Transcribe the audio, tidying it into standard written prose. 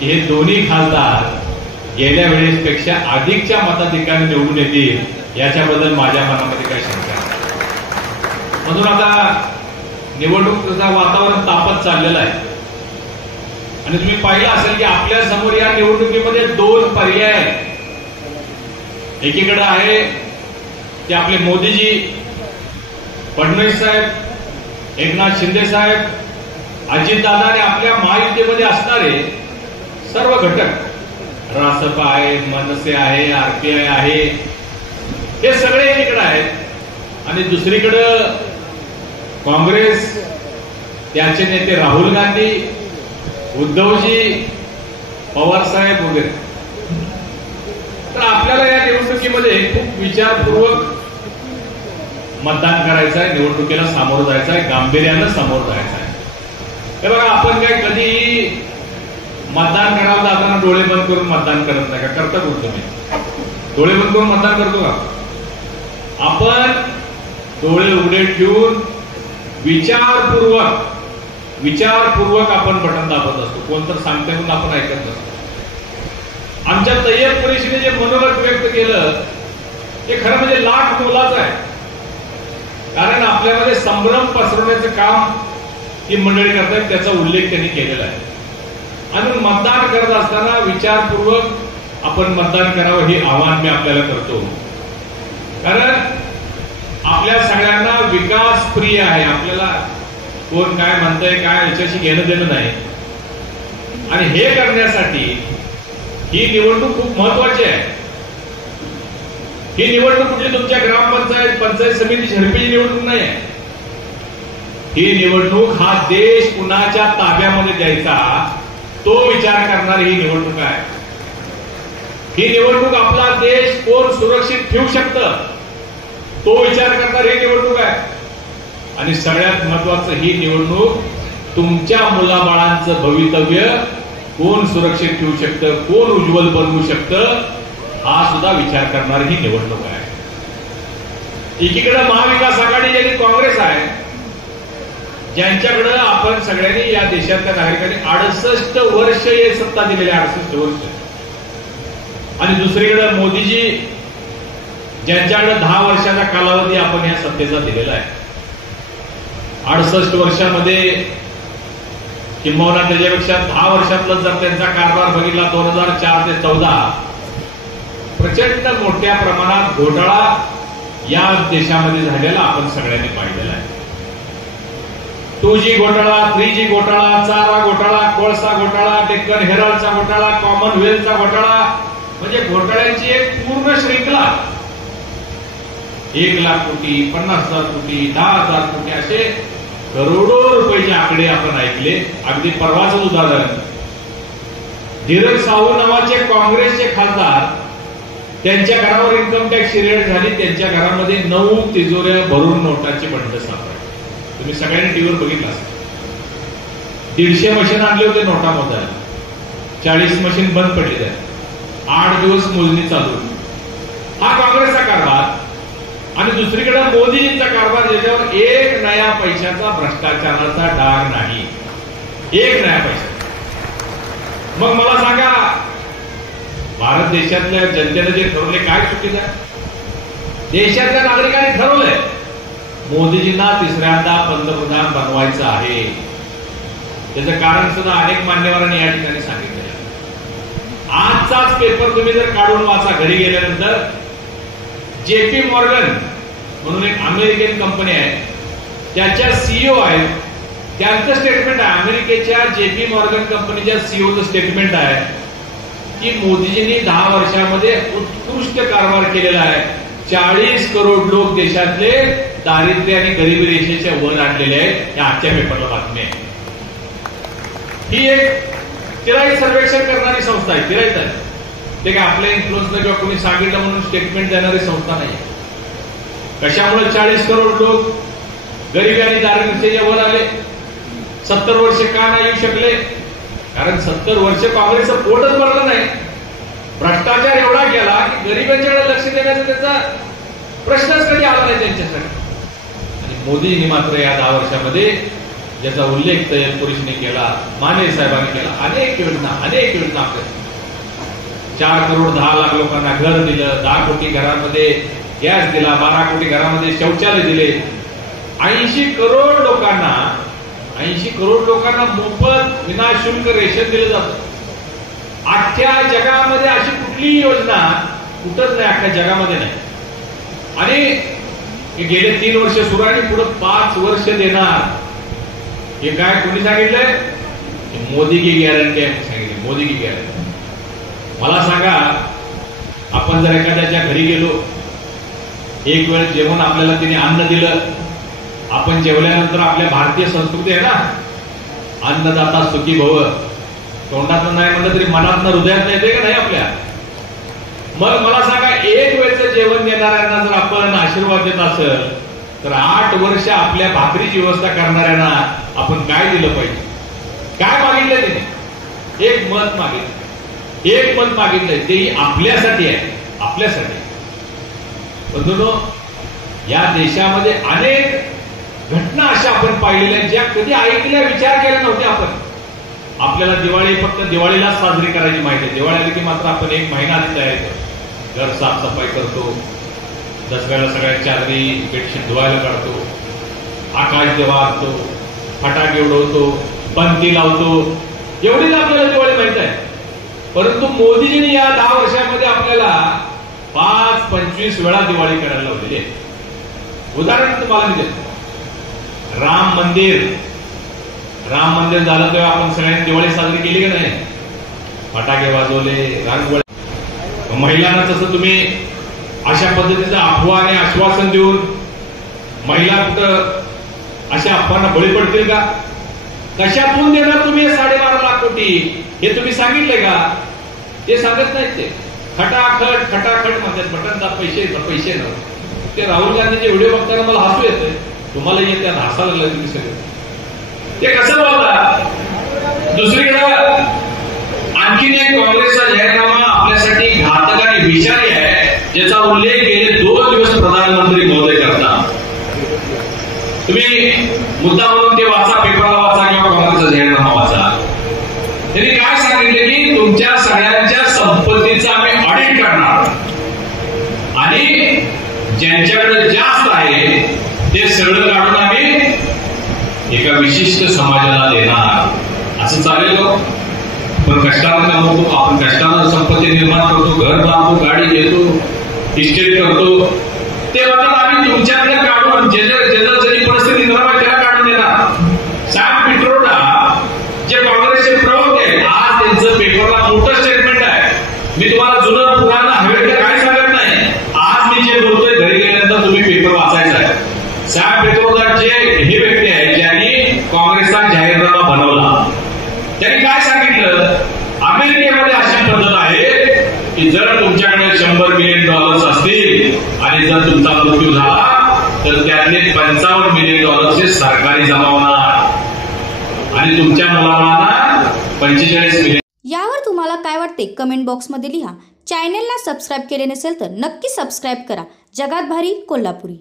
की हे दोन्ही खासदार गेल्या वेळेसपेक्षा अधिकच्या मताधिकाने निवडून येतील याच्याबद्दल माझ्या मनामध्ये काही शंका नाही. म्हणून आता निवडणुकीचं वातावरण तापत चाललेलं आहे आणि तुम्ही पाहिलं असेल की आपल्या समोर या निवडणुकीमध्ये दोन पर्याय आहेत. एकीकडे आहे ते आपले मोदीजी, फडणवीस साहेब, एकनाथ शिंदे साहेब, अजितदादा आणि आपल्या महायुतीमध्ये असणारे सर्व घटक, रासप आहे, मनसे आहे, आरपीआय आहे, हे सगळे एकीकडे आहेत आणि दुसरीकडं काँग्रेस, त्याचे नेते राहुल गांधी, उद्धवजी, पवार साहेब वगैरे. तर आपल्याला या निवडणुकीमध्ये खूप विचारपूर्वक मतदान करायचं आहे, निवडणुकीला सामोरं जायचं आहे, गांभीर्यानं सामोरं जायचं आहे. हे बघा, आपण काय कधी मतदान करावं जाताना डोळे बंद करून मतदान करत नाही का? करता कोण तुम्ही? डोळे बंद करून मतदान करतो का? आपण डोळे उघडे ठेवून विचारपूर्वक आपण बटन दाबत असतो. कोणतर सांगते म्हणून आपण ऐकत नसतो. आमच्या तय्यब कुरेशीने जे मनोगत व्यक्त केलं ते खरं म्हणजे लाख मोलाचं आहे. कारण आपल्यामध्ये संभ्रम पसरवण्याचं काम ही मंडळी करतात, त्याचा उल्लेख त्यांनी केलेला आहे. आणि मतदान करत असताना विचारपूर्वक आपण मतदान करावं हे आवाहन मी आपल्याला करतो. कारण आपल्या सगळ्यांना विकास प्रिय आहे. आपल्याला कोण काय म्हणतंय काय याच्याशी घेणं देणं नाही. आणि हे करण्यासाठी ही निवडणूक खूप महत्वाची आहे. ही निवडणूक कुठली तुमच्या ग्रामपंचायत, पंचायत समिती, झडपीची निवडणूक नाही आहे. ही निवडणूक हा देश कुणाच्या ताब्यामध्ये द्यायचा तो विचार करणारी ही निवडणूक आहे. ही निवडणूक आपला देश कोण सुरक्षित ठेवू शकतं तो विचार करणारी ही निवडणूक आहे. आणि सगळ्यात महत्वाचं, ही निवडणूक तुमच्या मुलाबाळांचं भवितव्य कोण सुरक्षित ठेवू शकतं, कोण उज्ज्वल बनवू शकतं हा सुद्धा विचार करणारी ही निवडणूक आहे. एकीकडे महाविकास आघाडी आणि काँग्रेस आहे, ज्यांच्याकडे आपण सगळ्यांनी या देशातल्या नागरिकांनी 68 वर्ष हे सत्ता दिलेली आहे, 68 वर्ष. आणि दुसरीकडे मोदीजी, ज्यांच्याकडे 10 वर्षाचा कालावधी आपण या सत्तेचा दिलेला आहे. 68 वर्षामध्ये किंबहुना त्याच्यापेक्षा 10 वर्षातला जर त्यांचा कारभार बघितला 2004 ते 14 प्रचंड मोठ्या प्रमाणात घोटाळा या देशामध्ये झालेला आपण सगळ्यांनी पाहिलेला आहे. 2G घोटाळा, 3G घोटाळा, चारा घोटाळा, कोळसा घोटाळा, डेक्कन हेराल्डचा घोटाळा, कॉमनवेल्थचा घोटाळा, म्हणजे घोटाळ्यांची एक पूर्ण श्रृंखला. 1 लाख कोटी, 50,000 कोटी, 10,000 कोटी असे करोडो रुपयाचे आकडे आपण ऐकले. अगदी परवाचं उदाहरण, धीरज साहू नावाचे काँग्रेसचे खासदार, त्यांच्या घरावर इन्कम टॅक्सची रेड झाली. त्यांच्या घरामध्ये 9 तिजोऱ्या भरून नोटांचे बंड सापडले. तुम्ही सगळ्यांनी टीव्हीवर बघितलं असेल. 150 मशीन आणले होते नोटा मोजायला, 40 मशीन बंद पडलेले आहेत. 8 दिवस मोजणी चालू. हा काँग्रेसचा कारभार. आणि दुसरीकडे मोदीजींचा कारभार, ज्याच्यावर 1 नया पैशाचा भ्रष्टाचाराचा डाग नाही. 1 नया पैसा. मग मला सांगा, भारत देशातल्या जनतेने जे ठरवले काय चुकीचं आहे? देशातल्या नागरिकांनी ठरवलंय मोदीजींना तिसऱ्यांदा पंतप्रधान बनवायचं आहे. त्याचं कारण सुद्धा अनेक मान्यवरांनी या ठिकाणी सांगितलं. आजचाच पेपर तुम्ही जर काढून वाचा घरी गेल्यानंतर, जेपी मॉर्गन म्हणून एक अमेरिकन कंपनी आहे, त्याच्या सीईओ आहेत, त्यांचं स्टेटमेंट आहे. अमेरिकेच्या जेपी मॉर्गन कंपनीच्या सीईओचं स्टेटमेंट आहे की मोदीजींनी 10 वर्षामध्ये उत्कृष्ट कारभार केलेला आहे. 40 करोड लोक देशातले दारिद्र्य आणि गरिबी रेषेच्या वर आणलेले आहेत. या आजच्या पेपरला बातमी आहे. ही एक तिराई सर्वेक्षण करणारी संस्था आहे. तिराईच आहे ते, काय आपल्या इन्फ्लुएन्सनं किंवा कोणी सांगितलं म्हणून स्टेटमेंट देणारी संस्था नाही. कशामुळे 40 करोड लोक गरिबी आणि दारिद्र्याच्या वर आले? 70 वर्ष का नाही येऊ शकले? कारण 70 वर्ष काँग्रेसचं पोटच भरलं नाही. भ्रष्टाचार एवढा केला की गरिबांच्याकडे लक्ष देण्याचा त्याचा प्रश्नच कधी आला नाही त्यांच्यासाठी. आणि मोदींनी मात्र या 10 वर्षामध्ये ज्याचा उल्लेख तैयबपुरीने केला, माने साहेबांनी केला. अनेक योजना आपल्या 4 करोड 10 लाख लोकांना घर दिलं, 10 कोटी घरामध्ये गॅस दिला, 12 कोटी घरामध्ये शौचालय दिले, 80 करोड लोकांना मोफत विनाशुल्क रेशन दिलं जातं. अख्ख्या जगामध्ये अशी कुठलीही योजना कुठंच नाही, अख्ख्या जगामध्ये नाही. आणि गेले 3 वर्ष सुरू आणि पुढे 5 वर्ष देणार. हे काय कोणी सांगितलंय? मोदी की गॅरंटी आहे सांगितली. मोदी की गॅरंटी. मला सांगा, आपण जर एखाद्याच्या घरी गेलो, एक वेळ जेवण आपल्याला तिने अन्न दिलं, आपण जेवल्यानंतर आपल्या भारतीय संस्कृती आहे ना, अन्नदाता सुखी भव, तोंडातून नाही म्हणलं तरी मनातनं हृदयात येते का नाही आपल्या. मग मला सांगा, एक वेळचं जेवण देणाऱ्यांना जर आपण आशीर्वाद देत असेल तर 8 वर्ष आपल्या भाकरीची व्यवस्था करणाऱ्यांना आपण काय दिलं पाहिजे? काय मागितलं त्याने? एक मत मागितलंय, तेही आपल्यासाठी आहे, आपल्यासाठी. बंधूंनो, या देशामध्ये अनेक घटना अशा आपण पाहिलेल्या ज्या कधी ऐकल्या, विचार केला नव्हते आपण. आपल्याला दिवाळी फक्त दिवाळीलाच साजरी करायची माहिती आहे. दिवाळी आली की मात्र आपण 1 महिना आधी तयार करतो, घर साफसफाई करतो, दसऱ्याला सगळ्या चादरी बेडशीट धुवायला काढतो, आकाश दिवा आणतो, फटाके उडवतो, पंती लावतो. एवढीच आपल्याला दिवाळी माहित आहे. परंतु मोदीजींनी या 10 वर्षामध्ये आपल्याला 5-25 वेळा दिवाळी करायला लावलेली आहे. उदाहरण तुम्हाला मी देतो. राम मंदिर झालं तेव्हा आपण सगळ्यांनी दिवाळी साजरी केली का नाही? फटाके वाजवले, रांगोळी. महिलांना तसं तुम्ही अशा पद्धतीचं अफवा आणि आश्वासन देऊन महिला कुठं अशा अफवांना बळी पडतील का? कशातून देणार तुम्ही 12.5 लाख कोटी? हे तुम्ही सांगितले का? ते सांगत नाहीत. ते खटाखट म्हणतात, बटन पैसे न. ते राहुल गांधीचे व्हिडिओ बघताना मला हसू येते. तुम्हाला येते, हसायला लागलं तुम्ही सगळे. ते कसं बोलतात? दुसरीकडे आणखीन एक काँग्रेसचा जाहीरनामा आपल्यासाठी घातक आणि विषारी आहे, ज्याचा उल्लेख गेले 2 दिवस प्रधानमंत्री महोदय करतात. तुम्ही मुद्दा म्हणून ते वाचा, पेपरला वाचा किंवा काँग्रेसचा जाहीरनामा वाचा. त्यांनी काय सांगितले की तुमच्या सगळ्यांच्या संपत्तीचा आम्ही ऑडिट करणार आणि ज्यांच्याकडे जास्त आहे ते सगळं काढून आम्ही एका विशिष्ट समाजाला देणार. असं चालेल का? पण कष्टानं कमवतो आपण, कष्टानं संपत्ती निर्माण करतो, घर बांधतो, गाडी घेतो, इस्टेट करतो, ते म्हणतात आम्ही तुमच्याकडे काढून ज्याला जरी परिस्थिती निर्माण त्याला काढून देणार. सॅम पिट्रोडा जे काँग्रेसचे प्रवक्ते आहेत, आज त्यांचं पेपरला मोठं स्टेटमेंट आहे. मी तुम्हाला जुनं पुराणं हवेकडे काय सांगत नाही. आज मी जे बोलतोय घरी गेल्यानंतर तुम्ही पेपर वाचायचा आहे. सॅम पिट्रोडा जे हे व्यक्ती आहे ज्यांनी काँग्रेसचा जाहीरनामा बनवला, त्यांनी काय सांगितलं? अमेरिकेमध्ये अशी पद्धत आहे की जर तुमच्याकडे $100 मिलियन असतील आणि जर तुमचा मृत्यू झाला तर त्यातले $55 मिलियन सरकारी जमा होणार आणि तुमच्या मुलांना 45 मिलियन. यावर तुम्हाला काय वाटते कमेंट बॉक्समध्ये लिहा. चॅनलला सबस्क्राईब केले नसेल तर नक्की सबस्क्राईब करा. जगात भारी कोल्हापुरी.